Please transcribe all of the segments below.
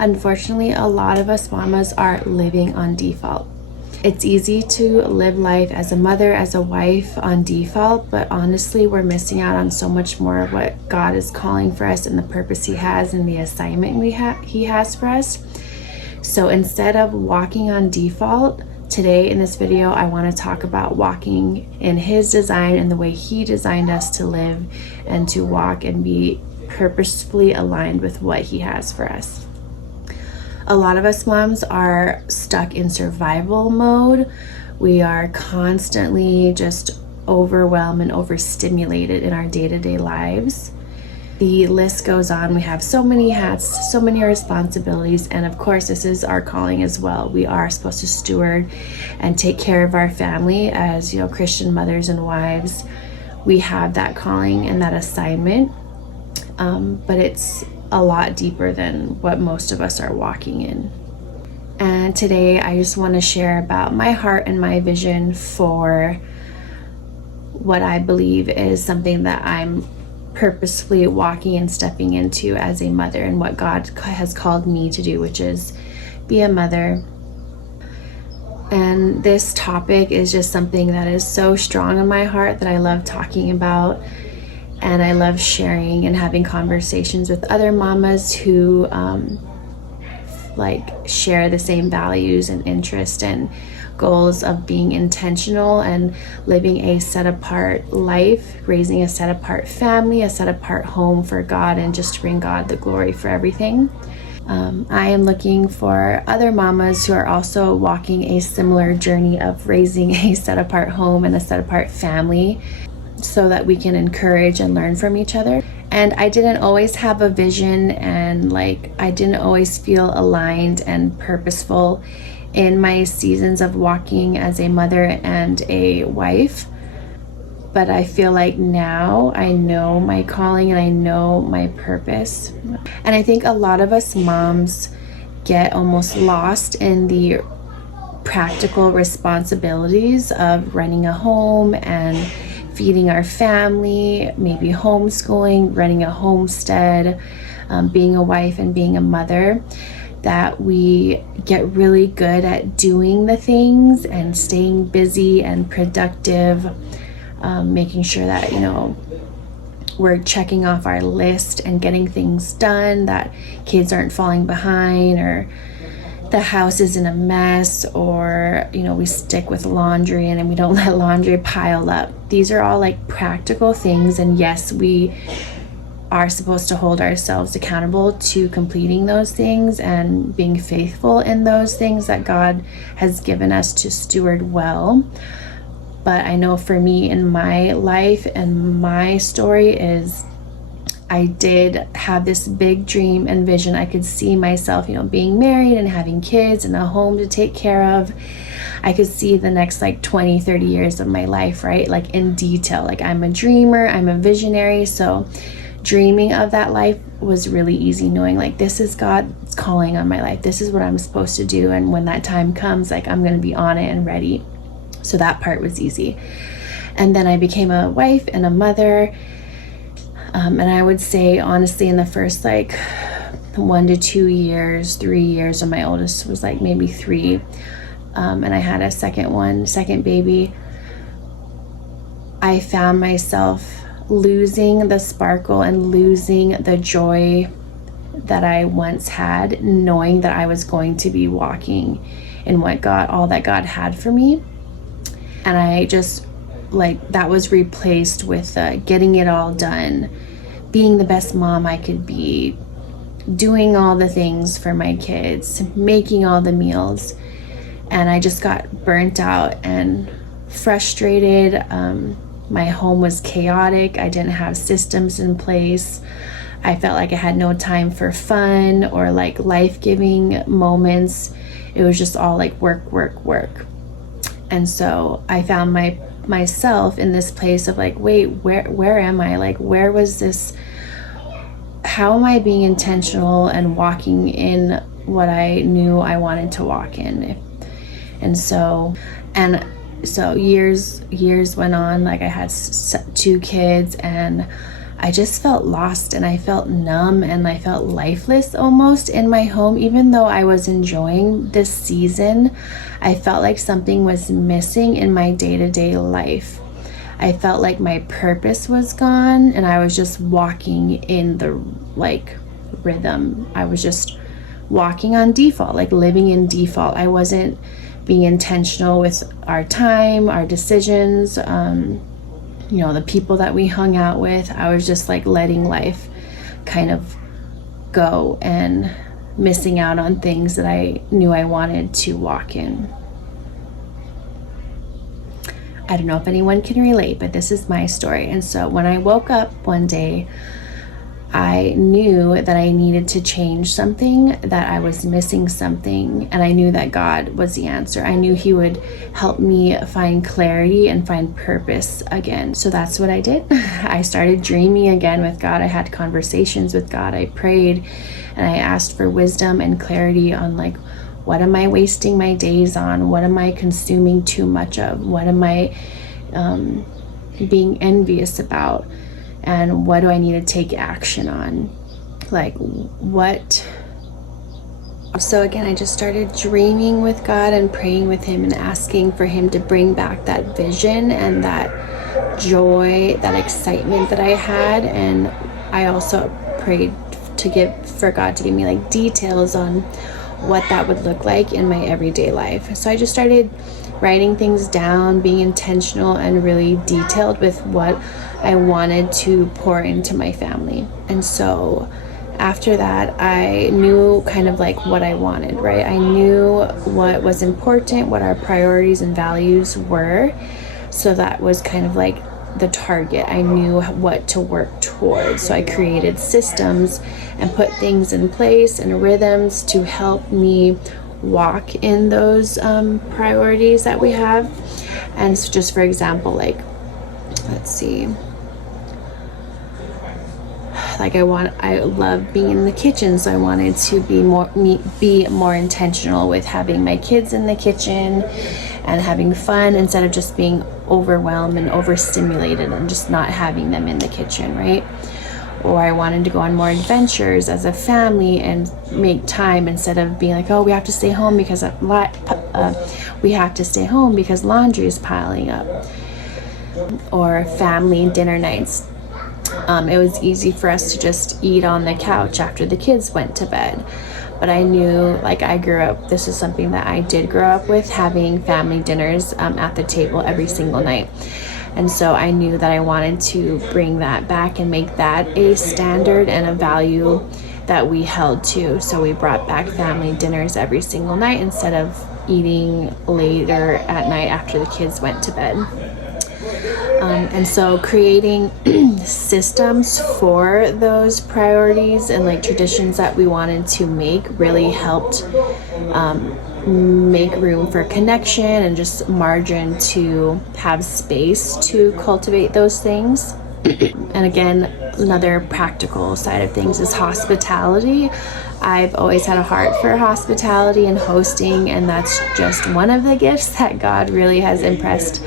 Unfortunately, a lot of us mamas are living on default. It's easy to live life as a mother, as a wife on default, but honestly, we're missing out on so much more of what God is calling for us and the purpose He has and the assignment He has for us. So instead of walking on default, today in this video, I want to talk about walking in His design and the way He designed us to live and to walk and be purposefully aligned with what He has for us. A lot of us moms are stuck in survival mode. We are constantly just overwhelmed and overstimulated in our day-to-day lives. The list goes on. We have so many hats, so many responsibilities, and of course this is our calling as well. We are supposed to steward and take care of our family as, Christian mothers and wives. We have that calling and that assignment, but it's a lot deeper than what most of us are walking in. And today I just want to share about my heart and my vision for what I believe is something that I'm purposefully walking and stepping into as a mother, and what God has called me to do, which is be a mother. And this topic is just something that is so strong in my heart that I love talking about. And I love sharing and having conversations with other mamas who share the same values and interests and goals of being intentional and living a set-apart life, raising a set-apart family, a set-apart home for God, and just to bring God the glory for everything. I am looking for other mamas who are also walking a similar journey of raising a set-apart home and a set-apart family, so that we can encourage and learn from each other. And I didn't always have a vision, and I didn't always feel aligned and purposeful in my seasons of walking as a mother and a wife. But I feel like now I know my calling and I know my purpose. And I think a lot of us moms get almost lost in the practical responsibilities of running a home and feeding our family, maybe homeschooling, running a homestead, being a wife and being a mother, that we get really good at doing the things and staying busy and productive, making sure that, we're checking off our list and getting things done, that kids aren't falling behind, or the house isn't a mess, or we stick with laundry and we don't let laundry pile up. These are all practical things, and yes, we are supposed to hold ourselves accountable to completing those things and being faithful in those things that God has given us to steward well. But I know for me in my life and my story is I did have this big dream and vision. I could see myself, being married and having kids and a home to take care of. I could see the next 20, 30 years of my life, right? In detail. I'm a dreamer, I'm a visionary. So dreaming of that life was really easy, knowing this is God's calling on my life. This is what I'm supposed to do. And when that time comes, I'm going to be on it and ready. So that part was easy. And then I became a wife and a mother. And I would say, honestly, in the first 1 to 2 years, 3 years, and my oldest was maybe 3, and I had a second baby, I found myself losing the sparkle and losing the joy that I once had, knowing that I was going to be walking in all that God had for me. And I just that was replaced with getting it all done, being the best mom I could be, doing all the things for my kids, making all the meals. And I just got burnt out and frustrated. My home was chaotic. I didn't have systems in place. I felt like I had no time for fun or life-giving moments. It was just all work, work, work. And so I found myself in this place of wait, where am I? Where was this? How am I being intentional and walking in what I knew I wanted to walk in? And so years went on. I had 2 kids, and I just felt lost, and I felt numb, and I felt lifeless almost in my home. Even though I was enjoying this season, I felt like something was missing in my day-to-day life. I felt like my purpose was gone, and I was just walking in the rhythm. I was just walking on default, like living in default. I wasn't being intentional with our time, our decisions, the people that we hung out with. I was just like letting life kind of go and missing out on things that I knew I wanted to walk in. I don't know if anyone can relate, but this is my story. And so when I woke up one day, I knew that I needed to change something, that I was missing something, and I knew that God was the answer. I knew He would help me find clarity and find purpose again. So that's what I did. I started dreaming again with God. I had conversations with God. I prayed, and I asked for wisdom and clarity on what am I wasting my days on? What am I consuming too much of? What am I being envious about? And what do I need to take action on? So again, I just started dreaming with God and praying with Him and asking for Him to bring back that vision and that joy, that excitement that I had. And I also prayed for God to give me details on what that would look like in my everyday life. So I just started writing things down, being intentional and really detailed with what I wanted to pour into my family. And so after that, I knew kind of what I wanted, right? I knew what was important, what our priorities and values were. So that was kind of the target. I knew what to work towards. So I created systems and put things in place and rhythms to help me walk in those priorities that we have. And so just for example, let's see, I love being in the kitchen, so I wanted to be more intentional with having my kids in the kitchen and having fun instead of just being overwhelmed and overstimulated and just not having them in the kitchen, right? Or I wanted to go on more adventures as a family and make time instead of being we have to stay home because laundry is piling up. Or family dinner nights. It was easy for us to just eat on the couch after the kids went to bed. But I knew, I grew up, this is something that I did grow up with, having family dinners at the table every single night. And so I knew that I wanted to bring that back and make that a standard and a value that we held to. So we brought back family dinners every single night instead of eating later at night after the kids went to bed. And so creating systems for those priorities and traditions that we wanted to make really helped make room for connection and just margin to have space to cultivate those things. And again, another practical side of things is hospitality. I've always had a heart for hospitality and hosting, and that's just one of the gifts that God really has impressed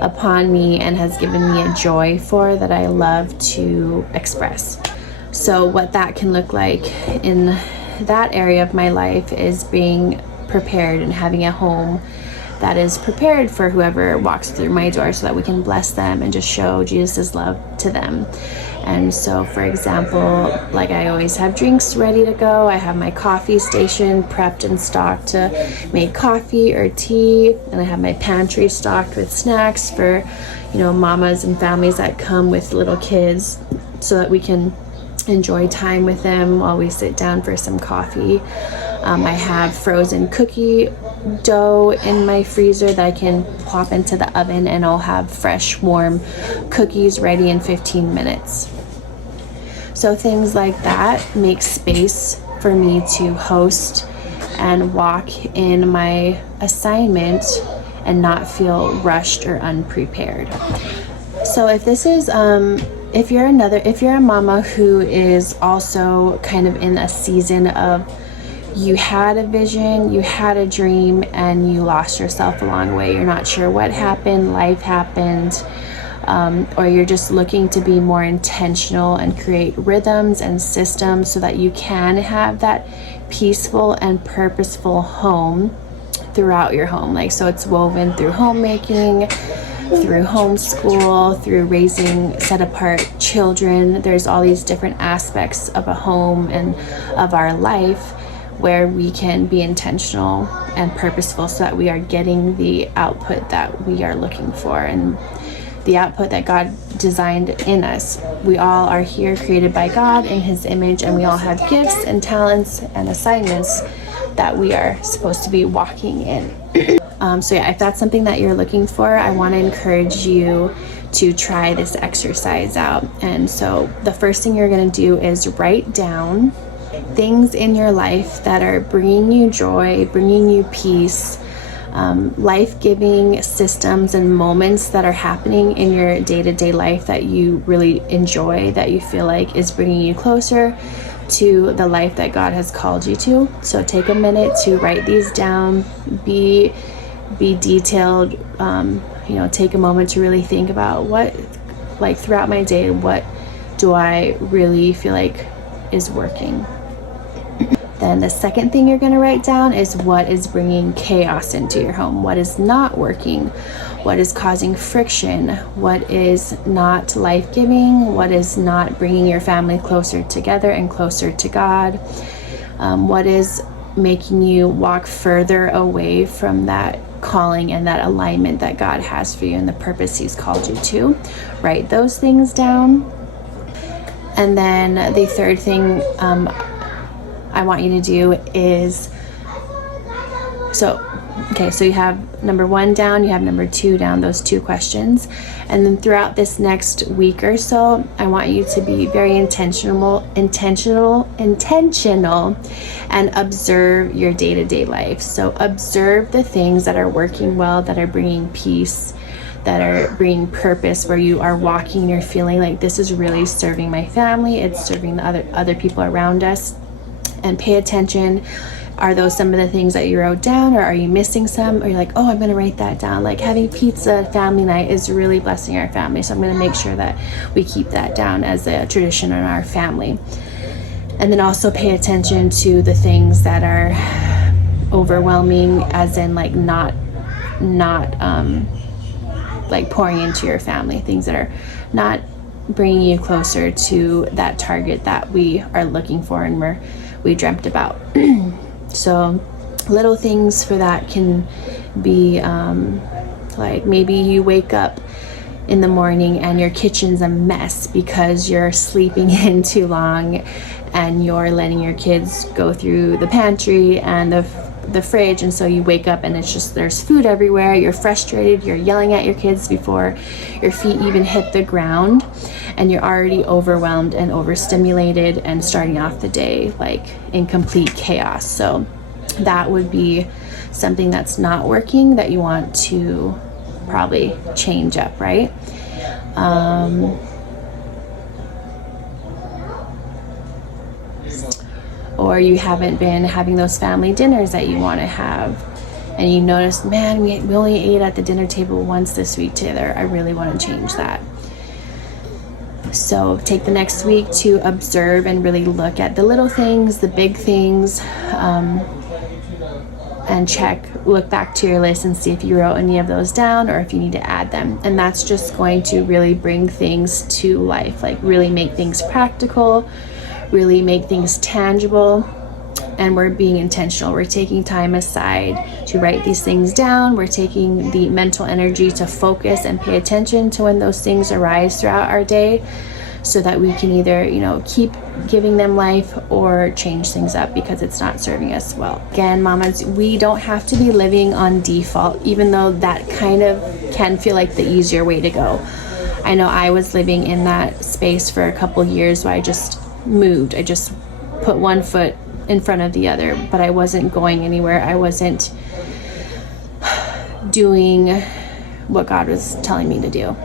upon me and has given me a joy for that I love to express. So what that can look like in that area of my life is being prepared and having a home that is prepared for whoever walks through my door so that we can bless them and just show Jesus' love to them. And so, for example, I always have drinks ready to go. I have my coffee station prepped and stocked to make coffee or tea. And I have my pantry stocked with snacks for, mamas and families that come with little kids so that we can enjoy time with them while we sit down for some coffee. I have frozen cookie dough in my freezer that I can pop into the oven, and I'll have fresh, warm cookies ready in 15 minutes. So things like that make space for me to host and walk in my assignment and not feel rushed or unprepared. So if this is if you're a mama who is also kind of in a season of you had a vision, you had a dream, and you lost yourself along the way. You're not sure what happened, life happened, or you're just looking to be more intentional and create rhythms and systems so that you can have that peaceful and purposeful home throughout your home. Like, so it's woven through homemaking, through homeschool, through raising set apart children. There's all these different aspects of a home and of our life where we can be intentional and purposeful so that we are getting the output that we are looking for and the output that God designed in us. We all are here created by God in His image, and we all have gifts and talents and assignments that we are supposed to be walking in. So yeah, if that's something that you're looking for, I want to encourage you to try this exercise out. And so the first thing you're going to do is write down things in your life that are bringing you joy, bringing you peace, life-giving systems and moments that are happening in your day-to-day life that you really enjoy, that you feel like is bringing you closer to the life that God has called you to. So take a minute to write these down, be detailed, take a moment to really think about what, like throughout my day, what do I really feel like is working. Then the second thing you're going to write down is what is bringing chaos into your home, what is not working, what is causing friction, what is not life-giving, what is not bringing your family closer together and closer to God, what is making you walk further away from that calling and that alignment that God has for you and the purpose He's called you to. Write those things down. And then the third thing I want you to do is, so you have number 1 down, you have number 2 down, those 2 questions. And then throughout this next week or so, I want you to be very intentional and observe your day-to-day life. So observe the things that are working well, that are bringing peace, that are bringing purpose, where you are walking and you're feeling like this is really serving my family, it's serving the other people around us. And pay attention. Are those some of the things that you wrote down, or are you missing some? Or you're like, oh, I'm going to write that down. Like having pizza family night is really blessing our family, so I'm going to make sure that we keep that down as a tradition in our family. And then also pay attention to the things that are overwhelming, as in like not like pouring into your family, things that are not bringing you closer to that target that we are looking for and we dreamt about. So little things for that can be like maybe you wake up in the morning and your kitchen's a mess because you're sleeping in too long and you're letting your kids go through the pantry and the fridge, and so you wake up and it's just there's food everywhere. You're frustrated, you're yelling at your kids before your feet even hit the ground, and you're already overwhelmed and overstimulated and starting off the day like in complete chaos. So that would be something that's not working that you want to probably change up, right? Or you haven't been having those family dinners that you want to have, and you notice, man, we only ate at the dinner table once this week together. I really want to change that. So take the next week to observe and really look at the little things, the big things, and look back to your list and see if you wrote any of those down or if you need to add them. And that's just going to really bring things to life, like really make things practical, really make things tangible. And we're being intentional. We're taking time aside to write these things down. We're taking the mental energy to focus and pay attention to when those things arise throughout our day, so that we can either, keep giving them life or change things up because it's not serving us well. Again, mamas, we don't have to be living on default, even though that kind of can feel like the easier way to go. I know I was living in that space for a couple years where I just moved. I just put one foot in front of the other, but I wasn't going anywhere. I wasn't doing what God was telling me to do.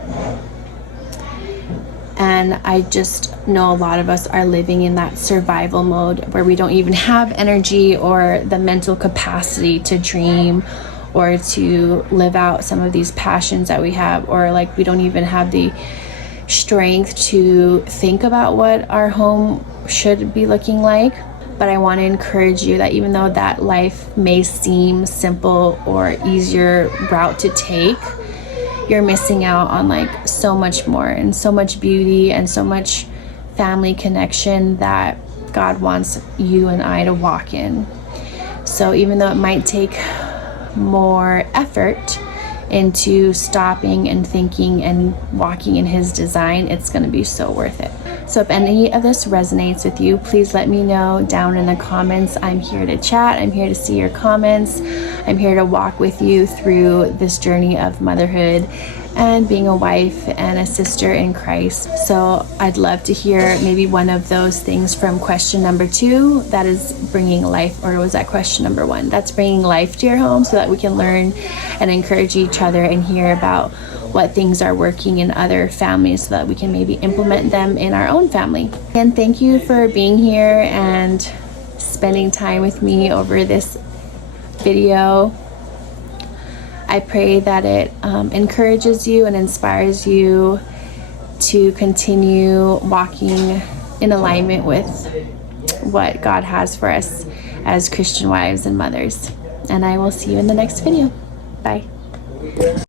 And I just know a lot of us are living in that survival mode where we don't even have energy or the mental capacity to dream or to live out some of these passions that we have, or like we don't even have the strength to think about what our home should be looking like. But I want to encourage you that even though that life may seem simple or easier route to take, you're missing out on like so much more and so much beauty and so much family connection that God wants you and I to walk in. So even though it might take more effort into stopping and thinking and walking in His design, it's going to be so worth it. So if any of this resonates with you, please let me know down in the comments. I'm here to chat. I'm here to see your comments. I'm here to walk with you through this journey of motherhood and being a wife and a sister in Christ. So I'd love to hear maybe one of those things from question number 2, that is bringing life, or was that question number 1? That's bringing life to your home, so that we can learn and encourage each other and hear about what things are working in other families, so that we can maybe implement them in our own family. And thank you for being here and spending time with me over this video. I pray that it encourages you and inspires you to continue walking in alignment with what God has for us as Christian wives and mothers. And I will see you in the next video. Bye.